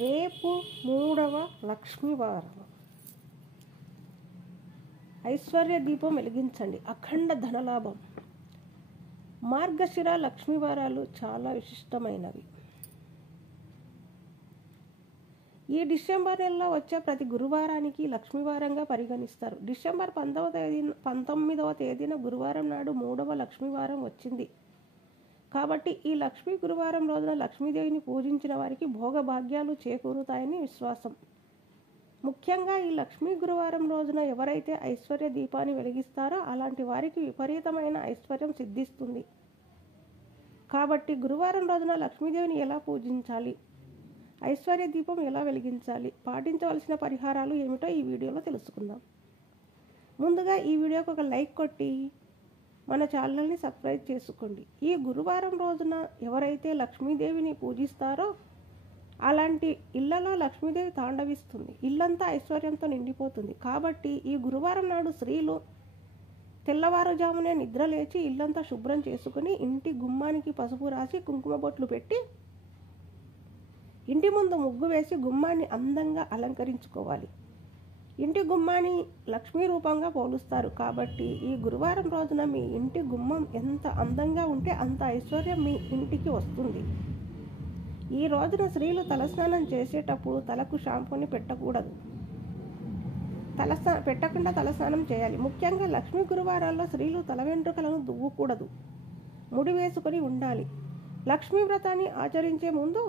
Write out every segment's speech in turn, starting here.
రేపు 3వ లక్ష్మీవారం. ఐశ్వర్య దీపం వెలిగించండి, అఖండ ధనలాభం. మార్గశిర లక్ష్మీవారాలు చాలా విశిష్టమైనవి. ఈ డిసెంబర్ నెలలో వచ్చే ప్రతి గురువారానికి లక్ష్మీవారంగా పరిగణిస్తారు. డిసెంబర్ 19వ తేదీన గురువారం నాడు 3వ లక్ష్మీవారం వచ్చింది. కాబట్టి ఈ లక్ష్మీ గురువారం రోజున లక్ష్మీదేవిని పూజించిన వారికి భోగభాగ్యాలు చేకూరుతాయని విశ్వాసం. ముఖ్యంగా ఈ లక్ష్మీ గురువారం రోజున ఎవరైతే ఐశ్వర్య దీపాన్ని వెలిగిస్తారో అలాంటి వారికి విపరీతమైన ఐశ్వర్యం సిద్ధిస్తుంది. కాబట్టి గురువారం రోజున లక్ష్మీదేవిని ఎలా పూజించాలి, ఐశ్వర్య దీపం ఎలా వెలిగించాలి, పాటించవలసిన పరిహారాలు ఏమిటో ఈ వీడియోలో తెలుసుకుందాం. ముందుగా ఈ వీడియోకి ఒక లైక్ కొట్టి మన ఛానల్ని సబ్స్క్రైబ్ చేసుకోండి. ఈ గురువారం రోజున ఎవరైతే లక్ష్మీదేవిని పూజిస్తారో అలాంటి ఇళ్లలో లక్ష్మీదేవి తాండవిస్తుంది. ఇల్లంతా ఐశ్వర్యంతో నిండిపోతుంది. కాబట్టి ఈ గురువారం నాడు స్త్రీలు తెల్లవారుజామునే నిద్ర లేచి ఇల్లంతా శుభ్రం చేసుకుని ఇంటి గుమ్మానికి పసుపు రాసి కుంకుమ బొట్లు పెట్టి ఇంటి ముందు ముగ్గు వేసి గుమ్మాన్ని అందంగా అలంకరించుకోవాలి. ఇంటి గుమ్మాన్ని లక్ష్మీ రూపంగా పోలుస్తారు. కాబట్టి ఈ గురువారం రోజున మీ ఇంటి గుమ్మం ఎంత అందంగా ఉంటే అంత ఐశ్వర్యం మీ ఇంటికి వస్తుంది. ఈ రోజున స్త్రీలు తలస్నానం చేసేటప్పుడు తలకు షాంపూని పెట్టకుండా తలస్నానం చేయాలి. ముఖ్యంగా లక్ష్మీ గురువారాల్లో స్త్రీలు తల వెంట్రుకలను దువ్వకూడదు, ముడి వేసుకొని ఉండాలి. లక్ష్మీ వ్రతాన్ని ఆచరించే ముందు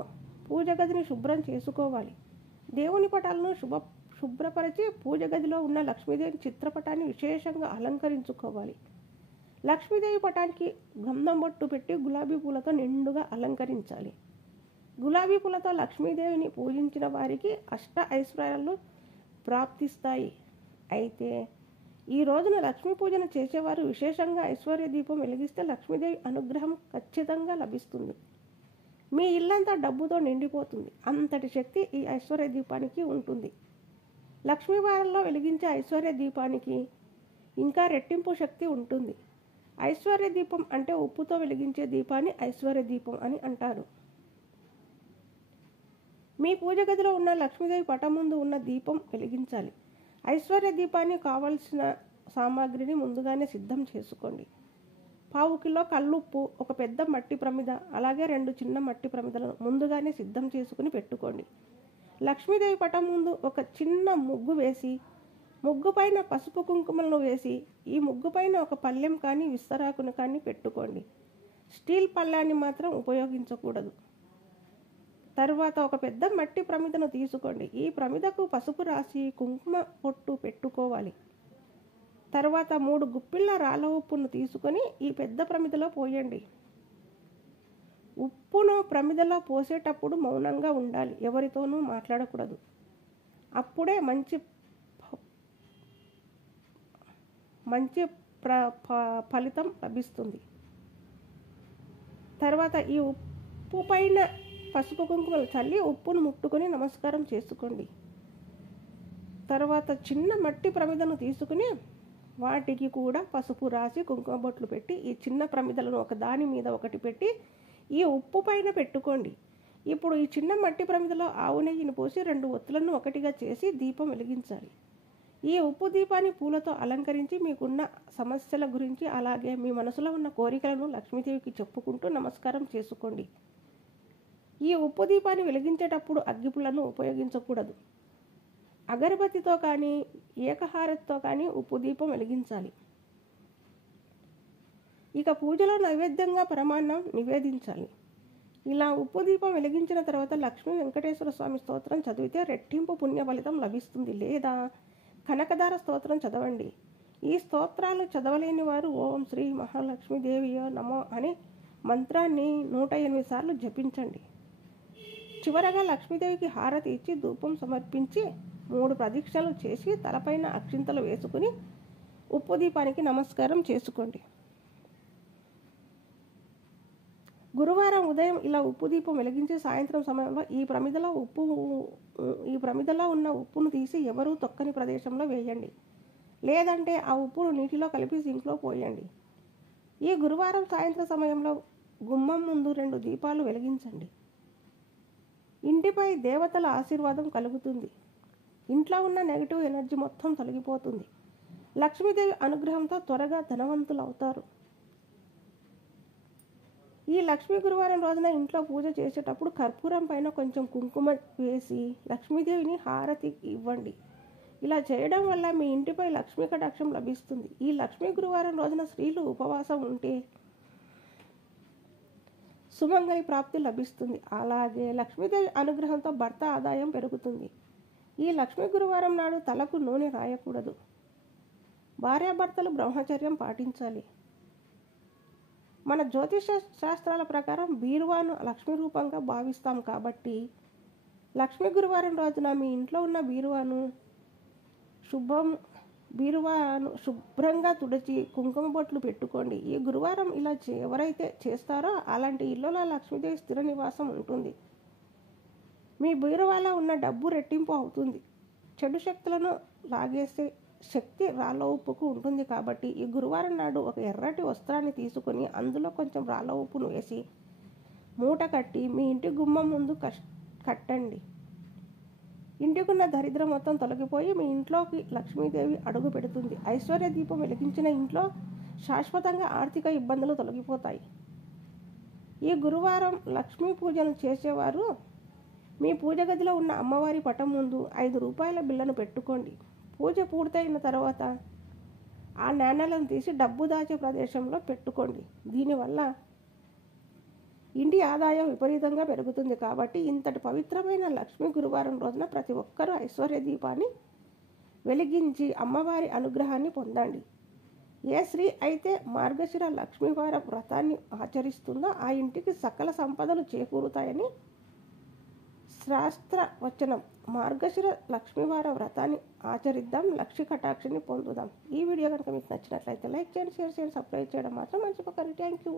పూజ గదిని శుభ్రం చేసుకోవాలి. దేవుని పటాలను శుభ్రపరిచి పూజ గదిలో ఉన్న లక్ష్మీదేవి చిత్రపటాన్ని విశేషంగా అలంకరించుకోవాలి. లక్ష్మీదేవి పటానికి గంధం బొట్టు పెట్టి గులాబీ పూలతో నిండుగా అలంకరించాలి. గులాబీ పూలతో లక్ష్మీదేవిని పూజించిన వారికి అష్ట ఐశ్వర్యాలు ప్రాప్తిస్తాయి. అయితే ఈ రోజున లక్ష్మీ పూజన చేసేవారు విశేషంగా ఐశ్వర్య దీపం వెలిగిస్తే లక్ష్మీదేవి అనుగ్రహం ఖచ్చితంగా లభిస్తుంది. మీ ఇల్లంతా డబ్బుతో నిండిపోతుంది. అంతటి శక్తి ఈ ఐశ్వర్య దీపానికి ఉంటుంది. లక్ష్మీవారంలో వెలిగించే ఐశ్వర్య దీపానికి ఇంకా రెట్టింపు శక్తి ఉంటుంది. ఐశ్వర్య దీపం అంటే ఉప్పుతో వెలిగించే దీపాన్ని ఐశ్వర్య దీపం అని అంటారు. మీ పూజ గదిలో ఉన్న లక్ష్మీదేవి పటం ముందు ఉన్న దీపం వెలిగించాలి. ఐశ్వర్య దీపానికి కావలసిన సామాగ్రిని ముందుగానే సిద్ధం చేసుకోండి. 1/4 కిలో కల్లుప్పు, ఒక పెద్ద మట్టి ప్రమిద, అలాగే 2 చిన్న మట్టి ప్రమిదలను ముందుగానే సిద్ధం చేసుకుని పెట్టుకోండి. లక్ష్మీదేవి పటం ముందు ఒక చిన్న ముగ్గు వేసి ముగ్గు పైన పసుపు కుంకుమలను వేసి ఈ ముగ్గు పైన ఒక పళ్ళెం కానీ విస్తరాకును కానీ పెట్టుకోండి. స్టీల్ పళ్ళాన్ని మాత్రం ఉపయోగించకూడదు. తర్వాత ఒక పెద్ద మట్టి ప్రమిదను తీసుకోండి. ఈ ప్రమిదకు పసుపు రాసి కుంకుమ పొట్టు పెట్టుకోవాలి. తర్వాత 3 గుప్పిళ్ళ రాళ్ళ ఉప్పును తీసుకొని ఈ పెద్ద ప్రమిదలో పోయండి. ఉప్పును ప్రమిదలో పోసేటప్పుడు మౌనంగా ఉండాలి, ఎవరితోనూ మాట్లాడకూడదు. అప్పుడే మంచి ఫలితం లభిస్తుంది. తర్వాత ఈ ఉప్పు పైన పసుపు కుంకుమలు చల్లి ఉప్పును ముట్టుకొని నమస్కారం చేసుకోండి. తర్వాత చిన్న మట్టి ప్రమిదను తీసుకుని వాటికి కూడా పసుపు రాసి కుంకుమ బొట్లు పెట్టి ఈ చిన్న ప్రమిదలను ఒక దాని మీద ఒకటి పెట్టి ఈ ఉప్పు పైన పెట్టుకోండి. ఇప్పుడు ఈ చిన్న మట్టి ప్రమిదలో ఆవు నెయ్యిని పోసి 2 ఒత్తులను ఒకటిగా చేసి దీపం వెలిగించాలి. ఈ ఉప్పు దీపాన్ని పూలతో అలంకరించి మీకున్న సమస్యల గురించి అలాగే మీ మనసులో ఉన్న కోరికలను లక్ష్మీదేవికి చెప్పుకుంటూ నమస్కారం చేసుకోండి. ఈ ఉప్పు దీపాన్ని వెలిగించేటప్పుడు అగ్గిపుల్లను ఉపయోగించకూడదు. అగరబత్తితో కానీ ఏకహారతితో కానీ ఉప్పు దీపం వెలిగించాలి. ఇక పూజలో నైవేద్యంగా పరమాన్నం నివేదించాలి. ఇలా ఉప్పు దీపం వెలిగించిన తర్వాత లక్ష్మీ వెంకటేశ్వర స్వామి స్తోత్రం చదివితే రెట్టింపు పుణ్య ఫలితం లభిస్తుంది. లేదా కనకదార స్తోత్రం చదవండి. ఈ స్తోత్రాలు చదవలేని వారు ఓం శ్రీ మహాలక్ష్మీదేవియో నమో అనే మంత్రాన్ని 108 సార్లు జపించండి. చివరగా లక్ష్మీదేవికి హారతి ఇచ్చి ధూపం సమర్పించి 3 ప్రదక్షిణలు చేసి తలపైన అక్షింతలు వేసుకుని ఉప్పు దీపానికి నమస్కారం చేసుకోండి. గురువారం ఉదయం ఇలా ఉప్పు దీపం వెలిగించి సాయంత్రం సమయంలో ఈ ప్రమిదలో ఉన్న ఉప్పును తీసి ఎవరూ తొక్కని ప్రదేశంలో వేయండి. లేదంటే ఆ ఉప్పును నీటిలో కలిపి సింక్లో పోయండి. ఈ గురువారం సాయంత్రం సమయంలో గుమ్మం ముందు 2 దీపాలు వెలిగించండి. ఇంటిపై దేవతల ఆశీర్వాదం కలుగుతుంది. ఇంట్లో ఉన్న నెగిటివ్ ఎనర్జీ మొత్తం తొలగిపోతుంది. లక్ష్మీదేవి అనుగ్రహంతో త్వరగా ధనవంతులు అవుతారు. ఈ లక్ష్మీ గురువారం రోజున ఇంట్లో పూజ చేసేటప్పుడు కర్పూరం పైన కొంచెం కుంకుమ వేసి లక్ష్మీదేవిని హారతి ఇవ్వండి. ఇలా చేయడం వల్ల మీ ఇంటిపై లక్ష్మీ కటాక్షం లభిస్తుంది. ఈ లక్ష్మీ గురువారం రోజున స్త్రీలు ఉపవాసం ఉంటే సుమంగళి ప్రాప్తి లభిస్తుంది. అలాగే లక్ష్మీదేవి అనుగ్రహంతో భర్త ఆదాయం పెరుగుతుంది. ఈ లక్ష్మీ గురువారం నాడు తలకు నూనె రాయకూడదు. భార్యాభర్తలు బ్రహ్మచర్యం పాటించాలి. మన జ్యోతిష శాస్త్రాల ప్రకారం బీరువాను లక్ష్మీ రూపంగా భావిస్తాం కాబట్టి లక్ష్మీ గురువారం రోజున మీ ఇంట్లో ఉన్న బీరువాను శుభ్రంగా తుడిచి కుంకుమ బొట్లు పెట్టుకోండి. ఈ గురువారం ఇలా ఎవరైతే చేస్తారో అలాంటి ఇళ్లలో లక్ష్మీదేవి స్థిర నివాసం ఉంటుంది. మీ బీరువాలో ఉన్న డబ్బు రెట్టింపు అవుతుంది. చెడు శక్తులను లాగేసే శక్తి రాళ్ళ ఉప్పుకు ఉంటుంది కాబట్టి ఈ గురువారం నాడు ఒక ఎర్రటి వస్త్రాన్ని తీసుకొని అందులో కొంచెం రాళ్ళ ఉప్పును వేసి మూట కట్టి మీ ఇంటి గుమ్మం ముందు కట్టండి. ఇంటికున్న దరిద్రం మొత్తం తొలగిపోయి మీ ఇంట్లోకి లక్ష్మీదేవి అడుగు పెడుతుంది. ఐశ్వర్య దీపం వెలిగించిన ఇంట్లో శాశ్వతంగా ఆర్థిక ఇబ్బందులు తొలగిపోతాయి. ఈ గురువారం లక్ష్మీ పూజను చేసేవారు మీ పూజ గదిలో ఉన్న అమ్మవారి పటం ముందు 5 రూపాయల బిళ్ళను పెట్టుకోండి. పూజ పూర్తయిన తర్వాత ఆ నాణ్యాలను తీసి డబ్బు దాచే ప్రదేశంలో పెట్టుకోండి. దీనివల్ల ఇంటి ఆదాయం విపరీతంగా పెరుగుతుంది. కాబట్టి ఇంతటి పవిత్రమైన లక్ష్మీ గురువారం రోజున ప్రతి ఒక్కరూ ఐశ్వర్య దీపాన్ని వెలిగించి అమ్మవారి అనుగ్రహాన్ని పొందండి. ఏ స్త్రీ అయితే మార్గశిర లక్ష్మీవార వ్రతాన్ని ఆచరిస్తుందో ఆ ఇంటికి సకల సంపదలు చేకూరుతాయని శాస్త్ర వచనం. మార్గశిర లక్ష్మీవార వ్రతాన్ని ఆచరిద్దాం, లక్ష్మీ కటాక్షిని పొందుదాం. ఈ వీడియో కనుక మీకు నచ్చినట్లయితే లైక్ చేయండి, షేర్ చేయండి, సబ్స్క్రైబ్ చేయడం మాత్రం మర్చిపోకండి. Thank you.